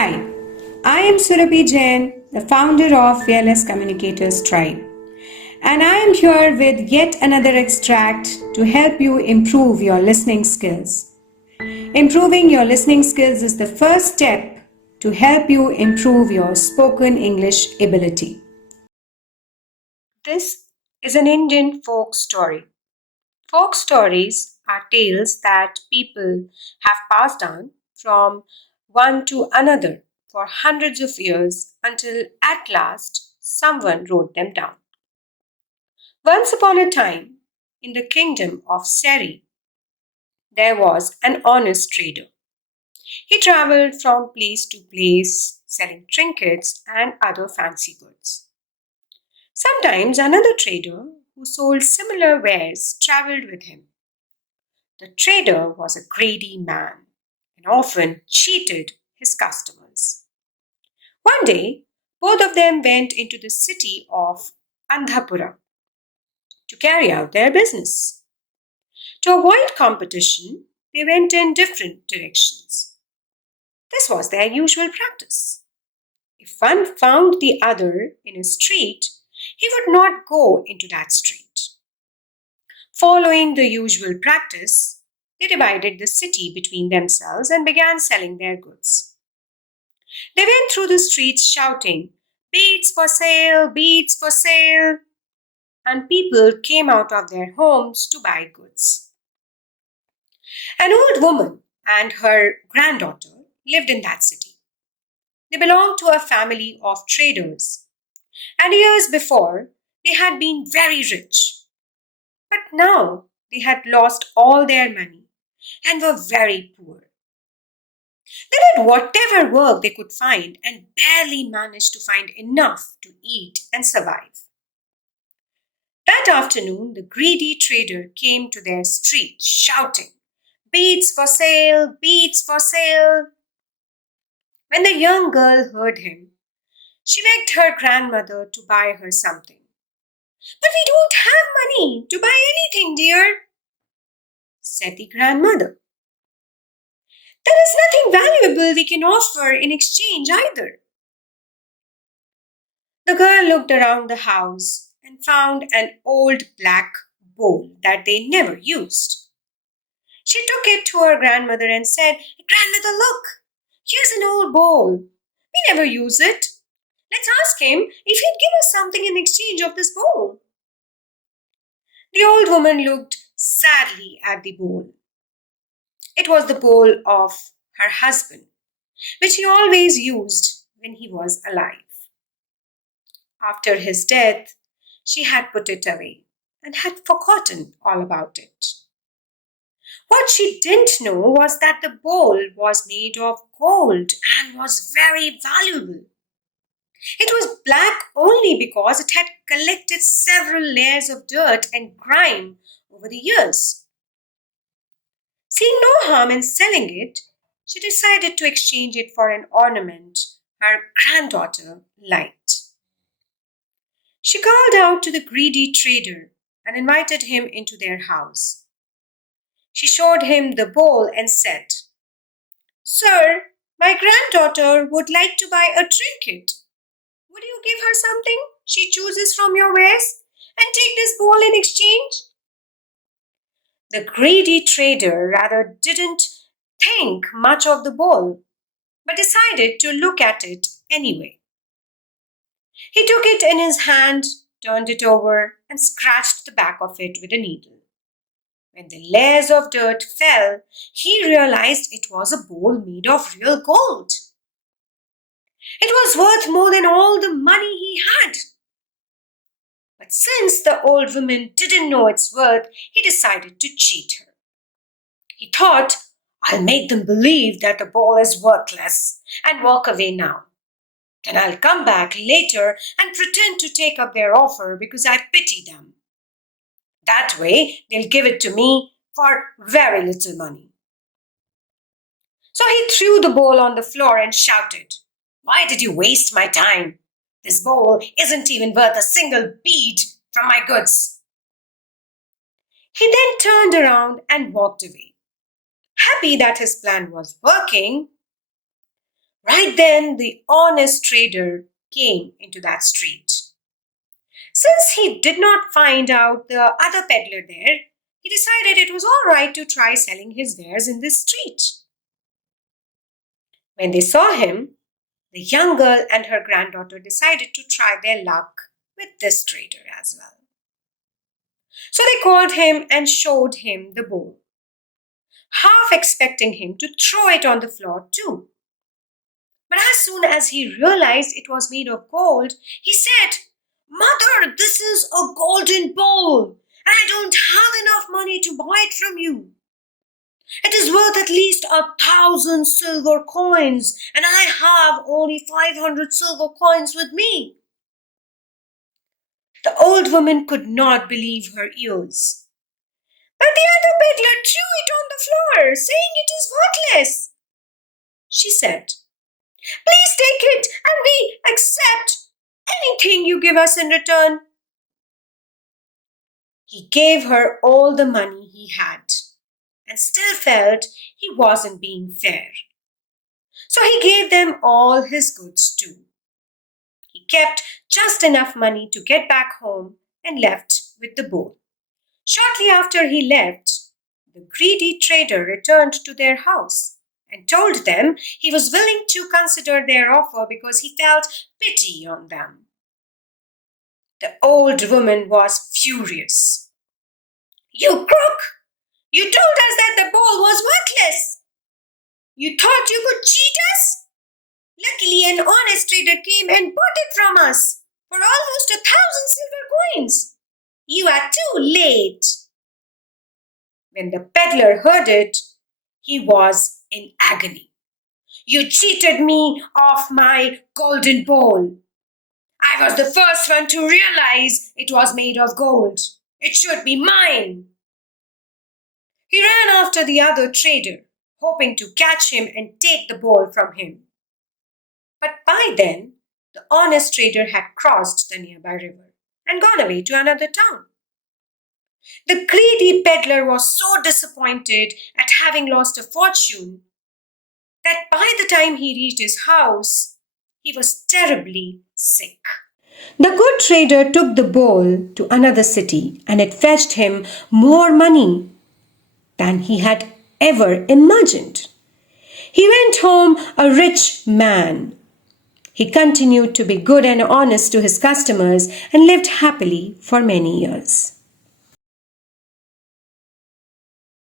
Hi, I am Surabhi Jain, the founder of Fearless Communicators Tribe, and I am here with yet another extract to help you improve your listening skills. Improving your listening skills is the first step to help you improve your spoken English ability. This is an Indian folk story. Folk stories are tales that people have passed down from one to another for hundreds of years until at last someone wrote them down. Once upon a time, in the kingdom of Seri, there was an honest trader. He traveled from place to place selling trinkets and other fancy goods. Sometimes another trader who sold similar wares traveled with him. The trader was a greedy man and often cheated his customers. One day, both of them went into the city of Andhapura to carry out their business. To avoid competition, they went in different directions. This was their usual practice. If one found the other in a street, he would not go into that street. Following the usual practice, they divided the city between themselves and began selling their goods. They went through the streets shouting, "Beets for sale, beets for sale," and people came out of their homes to buy goods. An old woman and her granddaughter lived in that city. They belonged to a family of traders, and years before they had been very rich. But now they had lost all their money and were very poor. They did whatever work they could find and barely managed to find enough to eat and survive. That afternoon, the greedy trader came to their street shouting, "Beets for sale, beets for sale." When the young girl heard him, she begged her grandmother to buy her something. "But we don't have money to buy anything, dear," said the grandmother. "There is nothing valuable we can offer in exchange either." The girl looked around the house and found an old black bowl that they never used. She took it to her grandmother and said, "Grandmother, look, here's an old bowl. We never use it. Let's ask him if he'd give us something in exchange of this bowl." The old woman looked sadly at the bowl. It was the bowl of her husband, which he always used when he was alive. After his death, she had put it away and had forgotten all about it. What she didn't know was that the bowl was made of gold and was very valuable. It was black only because it had collected several layers of dirt and grime over the years. Seeing no harm in selling it, she decided to exchange it for an ornament her granddaughter liked. She called out to the greedy trader and invited him into their house. She showed him the bowl and said, "Sir, my granddaughter would like to buy a trinket. Would you give her something she chooses from your wares and take this bowl in exchange?" The greedy trader rather didn't think much of the bowl, but decided to look at it anyway. He took it in his hand, turned it over, and scratched the back of it with a needle. When the layers of dirt fell, he realized it was a bowl made of real gold. It was worth more than all the money he had. But since the old woman didn't know its worth, he decided to cheat her. He thought, "I'll make them believe that the bowl is worthless and walk away now. Then I'll come back later and pretend to take up their offer because I pity them. That way, they'll give it to me for very little money." So he threw the bowl on the floor and shouted, "Why did you waste my time? This bowl isn't even worth a single bead from my goods." He then turned around and walked away, happy that his plan was working. Right then, the honest trader came into that street. Since he did not find out the other peddler there, he decided it was all right to try selling his wares in this street. When they saw him, the young girl and her granddaughter decided to try their luck with this trader as well. So they called him and showed him the bowl, half expecting him to throw it on the floor too. But as soon as he realized it was made of gold, he said, "Mother, this is a golden bowl, and I don't have enough money to buy it from you. It is worth at least 1,000 silver coins, and I have only 500 silver coins with me." The old woman could not believe her ears. "But the other peddler threw it on the floor, saying it is worthless," she said. "Please take it, and we accept anything you give us in return." He gave her all the money he had and still felt he wasn't being fair. So he gave them all his goods too. He kept just enough money to get back home and left with the bowl. Shortly after he left, the greedy trader returned to their house and told them he was willing to consider their offer because he felt pity on them. The old woman was furious. "You crook! You told us that the bowl was worthless. You thought you could cheat us? Luckily, an honest trader came and bought it from us for almost 1,000 silver coins. You are too late." When the peddler heard it, he was in agony. "You cheated me of my golden bowl. I was the first one to realize it was made of gold. It should be mine." He ran after the other trader, hoping to catch him and take the bowl from him. But by then, the honest trader had crossed the nearby river and gone away to another town. The greedy peddler was so disappointed at having lost a fortune that by the time he reached his house, he was terribly sick. The good trader took the bowl to another city, and it fetched him more money than he had ever imagined. He went home a rich man. He continued to be good and honest to his customers and lived happily for many years.